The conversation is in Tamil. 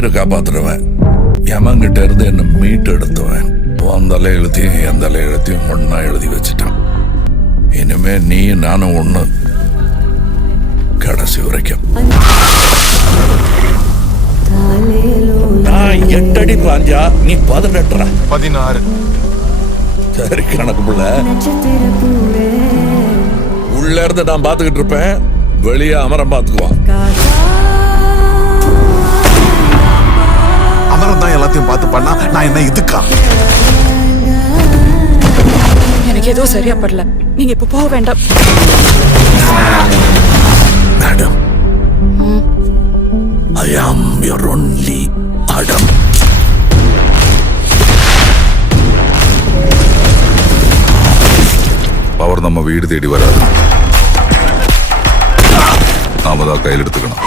உயிரை காப்பாத்துறவன், யமங்கிட்ட இருந்து என்ன மீட்டு எடுத்துவன். உன் தலை எழுத்தையும் என் தலை எழுத்தையும் ஒன்னா எழுதி வச்சுட்டான். இனிமே நீ நானும் ஒண்ணு, கடைசி வரைக்கும். நான் 8 அடி பாஞ்சா நீ 18. 16. சரி கணக்கு புள்ள. உள்ள இருந்து நான் பாத்துக்கிட்டு இருப்பேன், வெளியே அமரம் பாத்துக்குவான். அமரம் தான் எல்லாத்தையும் பார்த்து பண்ணா நான் என்ன இதுக்கா? எனக்கு ஏதோ சரியா படல, நீங்க இப்ப போக வேண்டாம். Madam, I am your only Adam. Power நம்ம வீடு தேடி வராது, நாம தான் கையில் எடுத்துக்கணும்.